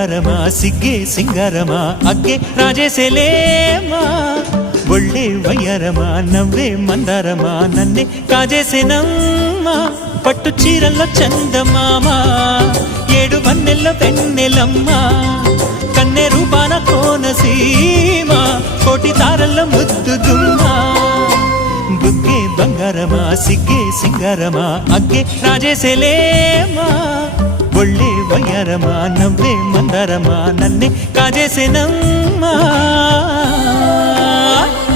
బంగారమా సిగ్గే సింగారమా అగ్గే రాజేసేలేమా ఒళ్ళే వయ్యారమా నవ్వే మందారమా నన్నే కాజేసేనమ్మా పట్టు చీరల్లో చందమామా ఏడు వన్నెల్లో వెన్నెలమ్మా కన్నె రూపాన కోనసీమ కోటి తారల్లో ముద్దుదుమ్మా బుగ్గే బంగారమా సిగ్గే సింగారమా అగ్గే రాజేసేలేమా ఒళ్ళే వయ్యారమా నవ్వే మందారమా నన్నే కాజేసేనమ్మా